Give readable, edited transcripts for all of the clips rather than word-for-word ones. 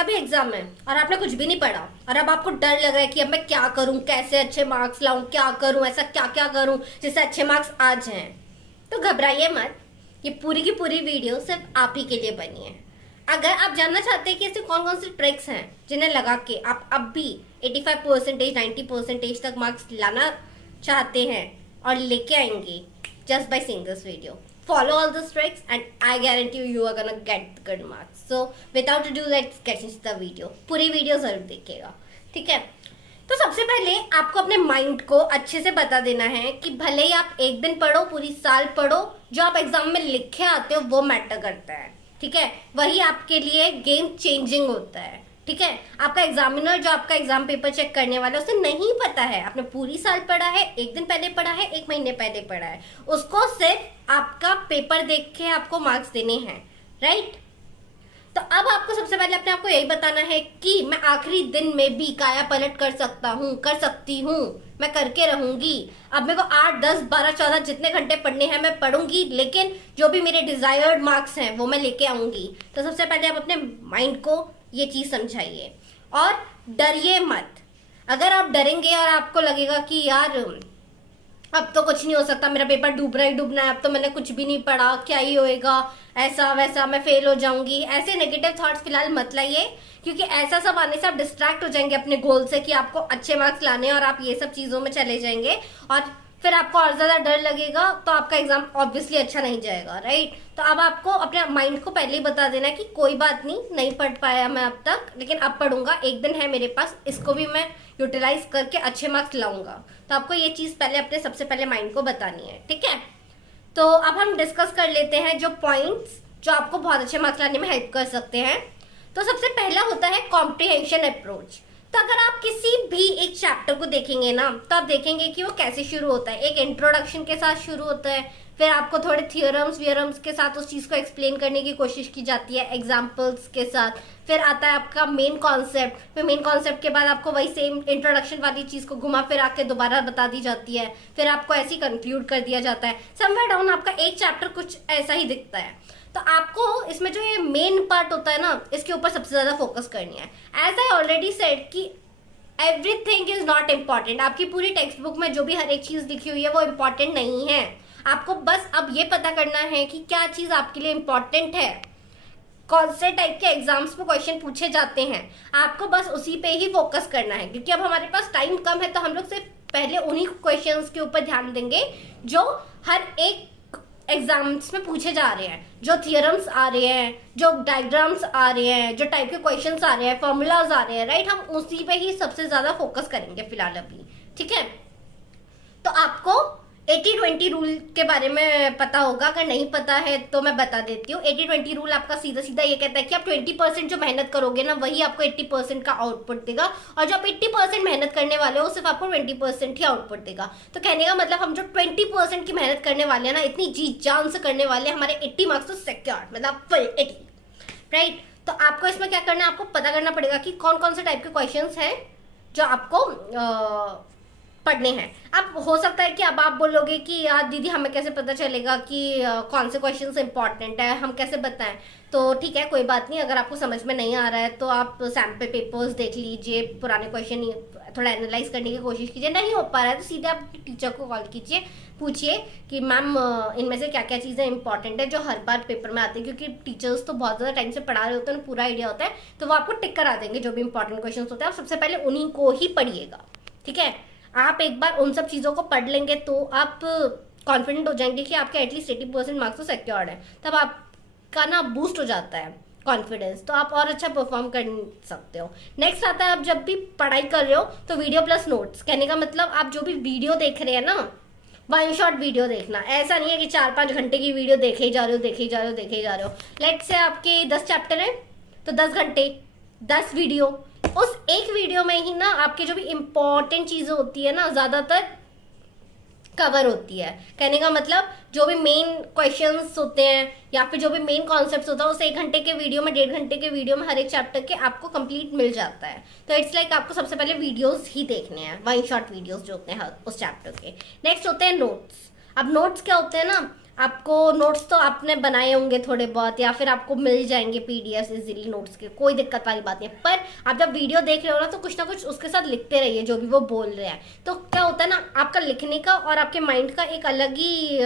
का भी एग्जाम है और आपने कुछ भी नहीं पढ़ा और अब आपको डर लग रहा है कि अब मैं क्या करूं, कैसे अच्छे मार्क्स लाऊं, क्या करूं, ऐसा क्या क्या करूं जिससे अच्छे मार्क्स आ जाएं, तो घबराइए मत। ये पूरी की पूरी वीडियो सिर्फ आप ही के लिए बनी है। अगर आप जानना चाहते हैं कि ऐसे कौन कौन से ट्रिक्स हैं जिन्हें लगा के आप अब भी 85% 90% तक मार्क्स लाना चाहते हैं और लेके आएंगे just by seeing this video, follow all these tricks and I guarantee you are gonna get good marks. So without ado, let's get into the video. पूरी वीडियो जरूर देखिएगा, ठीक है। तो सबसे पहले आपको अपने माइंड को अच्छे से बता देना है कि भले ही आप एक दिन पढ़ो, पूरी साल पढ़ो, जो आप एग्जाम में लिखे आते हो वो मैटर करता है, ठीक है। वही आपके लिए गेम चेंजिंग होता है, ठीक है। आपका एग्जामिनर जो आपका एग्जाम पेपर चेक करने वाला है उसे नहीं पता है आपने पूरी साल पढ़ा है, एक दिन पहले पढ़ा है, एक महीने पहले पढ़ा है। उसको सिर्फ आपका पेपर देख के आपको मार्क्स देने हैं, राइट। तो अब आपको सबसे पहले अपने आप को यही बताना है कि मैं आखिरी दिन में भी काया पलट कर सकता हूँ, कर सकती हूँ, मैं करके रहूंगी। अब मेरे को 8 10 12 14 जितने घंटे पढ़ने हैं मैं पढ़ूंगी, लेकिन जो भी मेरे डिजायर्ड मार्क्स हैं वो मैं लेके आऊंगी। तो सबसे पहले आप अपने माइंड को ये चीज समझाइए और डरिए मत। अगर आप डरेंगे और आपको लगेगा कि यार अब तो कुछ नहीं हो सकता, मेरा पेपर डूब रहा ही डूबना है, अब तो मैंने कुछ भी नहीं पढ़ा, क्या ही होएगा, ऐसा वैसा, मैं फेल हो जाऊंगी, ऐसे नेगेटिव थॉट्स फिलहाल मत लाइए। क्योंकि ऐसा सब आने से आप डिस्ट्रैक्ट हो जाएंगे अपने गोल से कि आपको अच्छे मार्क्स लाने और आप ये सब चीजों में चले जाएंगे और फिर आपको और ज्यादा डर लगेगा, तो आपका एग्जाम ऑब्वियसली अच्छा नहीं जाएगा, राइट। तो अब आपको अपने माइंड को पहले ही बता देना कि कोई बात नहीं, नहीं पढ़ पाया मैं अब तक, लेकिन अब पढ़ूंगा, एक दिन है मेरे पास, इसको भी मैं यूटिलाइज करके अच्छे मार्क्स लाऊंगा। तो आपको ये चीज पहले अपने सबसे पहले माइंड को बतानी है, ठीक है। तो अब हम डिस्कस कर लेते हैं जो पॉइंट्स जो आपको बहुत अच्छे मार्क्स लाने में हेल्प कर सकते हैं। तो सबसे पहला होता है कॉम्प्रिहेंशन अप्रोच। तो अगर आप किसी भी एक चैप्टर को देखेंगे ना, तो आप देखेंगे कि वो कैसे शुरू होता है। एक इंट्रोडक्शन के साथ शुरू होता है, फिर आपको थोड़े थियोरम्स के साथ उस चीज को एक्सप्लेन करने की कोशिश की जाती है एग्जाम्पल्स के साथ, फिर आता है आपका मेन कॉन्सेप्ट, फिर मेन कॉन्सेप्ट के बाद आपको वही सेम इंट्रोडक्शन वाली चीज को घुमा फिर आके दोबारा बता दी जाती है, फिर आपको ऐसे ही कंक्लूड कर दिया जाता है। समवेयर डाउन आपका एक चैप्टर कुछ ऐसा ही दिखता है। तो आपको इसमें जो ये मेन पार्ट होता है ना, इसके ऊपर सबसे ज्यादा फोकस करनी है। एज आई ऑलरेडी सेड कि एवरीथिंग इज नॉट इम्पॉर्टेंट। आपकी पूरी टेक्स्ट बुक में जो भी हर एक चीज लिखी हुई है वो इम्पॉर्टेंट नहीं है। आपको बस अब ये पता करना है कि क्या चीज आपके लिए इम्पॉर्टेंट है, कौन से टाइप के एग्जाम्स में क्वेश्चन पूछे जाते हैं, आपको बस उसी पे ही फोकस करना है। क्योंकि अब हमारे पास टाइम कम है, तो हम लोग सिर्फ पहले उन्हीं क्वेश्चंस के ऊपर ध्यान देंगे जो हर एक एग्जाम्स में पूछे जा रहे हैं, जो थियरम्स आ रहे हैं, जो डायग्राम्स आ रहे हैं, जो टाइप के क्वेश्चंस आ रहे हैं, फॉर्मूलाज आ रहे हैं, राइट। हम उसी पे ही सबसे ज्यादा फोकस करेंगे फिलहाल अभी, ठीक है। तो आपको 80-20 रूल के बारे में पता होगा, अगर नहीं पता है तो मैं बता देती हूँ। 80-20 रूल आपका सीधा सीधा ये कहता है कि आप 20% जो मेहनत करोगे ना, वही आपको 80% का आउटपुट देगा, और जो आप 80% मेहनत करने वाले हो सिर्फ आपको 20% ही आउटपुट देगा। तो कहने का मतलब हम जो 20% की मेहनत करने वाले हैं ना, इतनी जी जान से करने वाले हैं, हमारे 80 मार्क्स तो सिक्योर, मतलब फुल 80, राइट। तो आपको इसमें क्या करना है, आपको पता करना पड़ेगा कि कौन कौन से टाइप के क्वेश्चंस हैं जो आपको पढ़ने हैं। अब हो सकता है कि अब आप बोलोगे कि यार दीदी हमें कैसे पता चलेगा कि कौन से क्वेश्चंस इंपॉर्टेंट है, हम कैसे बताएं। तो ठीक है, कोई बात नहीं, अगर आपको समझ में नहीं आ रहा है तो आप सैम्पल पेपर्स देख लीजिए, पुराने क्वेश्चन थोड़ा एनालाइज करने की कोशिश कीजिए। नहीं हो पा रहा है तो सीधे आप टीचर को कॉल कीजिए, पूछिए कि मैम इनमें से क्या क्या चीज़ें इंपॉर्टेंट है जो हर बार पेपर में आती है। क्योंकि टीचर्स तो बहुत ज़्यादा टाइम से पढ़ा रहे होते हैं, पूरा आइडिया होता है, तो वो आपको टिक करा देंगे जो भी इंपॉर्टेंट क्वेश्चन होते हैं। आप सबसे पहले उन्हीं को ही पढ़िएगा, ठीक है। आप एक बार उन सब चीज़ों को पढ़ लेंगे तो आप कॉन्फिडेंट हो जाएंगे कि आपके एटलीस्ट 80% मार्क्स तो सिक्योर्ड है। तब आपका ना बूस्ट हो जाता है कॉन्फिडेंस, तो आप और अच्छा परफॉर्म कर सकते हो। नेक्स्ट आता है, आप जब भी पढ़ाई कर रहे हो तो वीडियो प्लस नोट्स। कहने का मतलब आप जो भी वीडियो देख रहे हैं ना, वन शॉट वीडियो देखना। ऐसा नहीं है कि 4-5 घंटे की वीडियो देखे ही जा रहे हो। लेट्स से आपके 10 चैप्टर है तो 10 घंटे 10 वीडियो, उस एक वीडियो में ही ना आपके जो भी इंपॉर्टेंट चीजें होती है ना ज्यादातर कवर होती है। कहने का मतलब जो भी मेन क्वेश्चंस होते हैं या फिर जो भी मेन कॉन्सेप्ट्स होता है उस 1 घंटे के वीडियो में, 1.5 घंटे के वीडियो में हर एक चैप्टर के आपको कंप्लीट मिल जाता है। तो इट्स लाइक आपको सबसे पहले वीडियोस ही देखने हैं, वन शॉट वीडियोस जो होते हैं उस चैप्टर के। नेक्स्ट होते हैं नोट्स। अब नोट्स क्या होते हैं ना, आपको नोट्स तो आपने बनाए होंगे थोड़े बहुत, या फिर आपको मिल जाएंगे पीडीएफ इजीली नोट्स के, कोई दिक्कत वाली बात नहीं है। पर आप जब वीडियो देख रहे हो ना कुछ उसके साथ लिखते रहिए जो भी वो बोल रहे हैं। तो क्या होता है ना, आपका लिखने का और आपके माइंड का एक अलग ही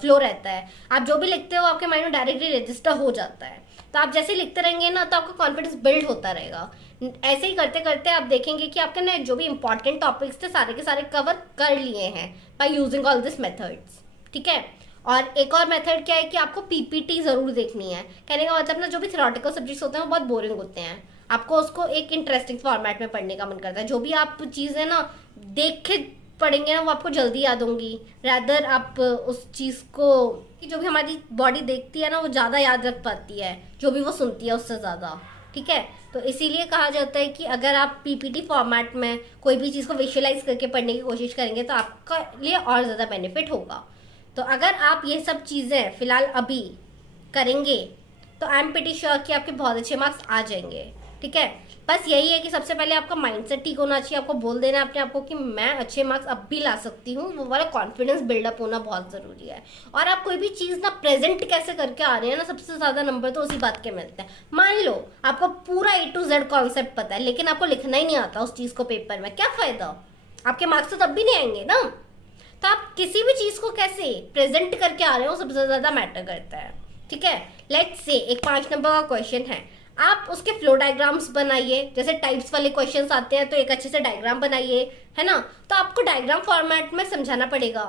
फ्लो रहता है। आप जो भी लिखते हो आपके माइंड में डायरेक्टली रजिस्टर हो जाता है। तो आप जैसे लिखते रहेंगे ना तो आपका कॉन्फिडेंस बिल्ड होता रहेगा। ऐसे ही करते करते आप देखेंगे कि आपके ना जो भी इंपॉर्टेंट टॉपिक्स थे सारे के सारे कवर कर लिए हैं by using all this methods. ठीक है। और एक और मेथड क्या है कि आपको पीपीटी जरूर देखनी है। कहने का मतलब ना, जो भी थ्योरेटिकल सब्जेक्ट्स होते हैं वो बहुत बोरिंग होते हैं, आपको उसको एक इंटरेस्टिंग फॉर्मेट में पढ़ने का मन करता है। जो भी आप चीज़ें ना देख के पढ़ेंगे ना वो आपको जल्दी याद होंगी, रैदर आप उस चीज़ को, जो भी हमारी बॉडी देखती है ना वो ज़्यादा याद रख पाती है जो भी वो सुनती है उससे ज़्यादा। ठीक है। तो इसीलिए कहा जाता है कि अगर आप पीपीटी फॉर्मेट में कोई भी चीज़ को विजुअलाइज करके पढ़ने की कोशिश करेंगे तो आपका लिए और ज़्यादा बेनिफिट होगा। तो अगर आप ये सब चीज़ें फिलहाल अभी करेंगे तो आई एम प्रीटी श्योर कि आपके बहुत अच्छे मार्क्स आ जाएंगे। ठीक है। बस यही है कि सबसे पहले आपका माइंडसेट ठीक होना चाहिए। आपको बोल देना अपने आप को कि मैं अच्छे मार्क्स अब भी ला सकती हूँ, वो वाला कॉन्फिडेंस बिल्डअप होना बहुत ज़रूरी है। और आप कोई भी चीज़ ना प्रेजेंट कैसे करके आ रहे हैं ना, सबसे ज़्यादा नंबर तो उसी बात के मिलते हैं। मान लो आपको पूरा A to Z कॉन्सेप्ट पता है लेकिन आपको लिखना ही नहीं आता उस चीज़ को पेपर में, क्या फ़ायदा? आपके मार्क्स तो तब भी नहीं आएंगे ना। तो आप किसी भी चीज़ को कैसे प्रेजेंट करके आ रहे हो सबसे ज़्यादा मैटर करता है। ठीक है। लेट्स से एक 5 नंबर का क्वेश्चन है, आप उसके फ्लो डायग्राम्स बनाइए। जैसे टाइप्स वाले क्वेश्चंस आते हैं तो एक अच्छे से डायग्राम बनाइए, है ना। तो आपको डायग्राम फॉर्मेट में समझाना पड़ेगा।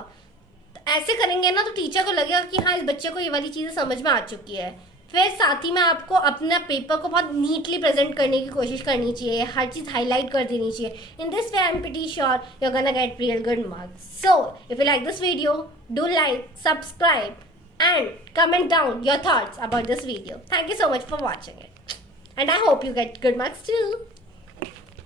तो ऐसे करेंगे ना तो टीचर को लगेगा कि हाँ इस बच्चे को ये वाली चीज़ें समझ में आ चुकी है। फिर साथ ही में आपको अपना पेपर को बहुत नीटली प्रेजेंट करने की कोशिश करनी चाहिए, हर चीज़ हाईलाइट कर देनी चाहिए। In this way I am pretty sure you are gonna get real good marks. So if you like this video, do like, subscribe and comment down your thoughts about this video. Thank you so much for watching it. And I hope you get good marks too.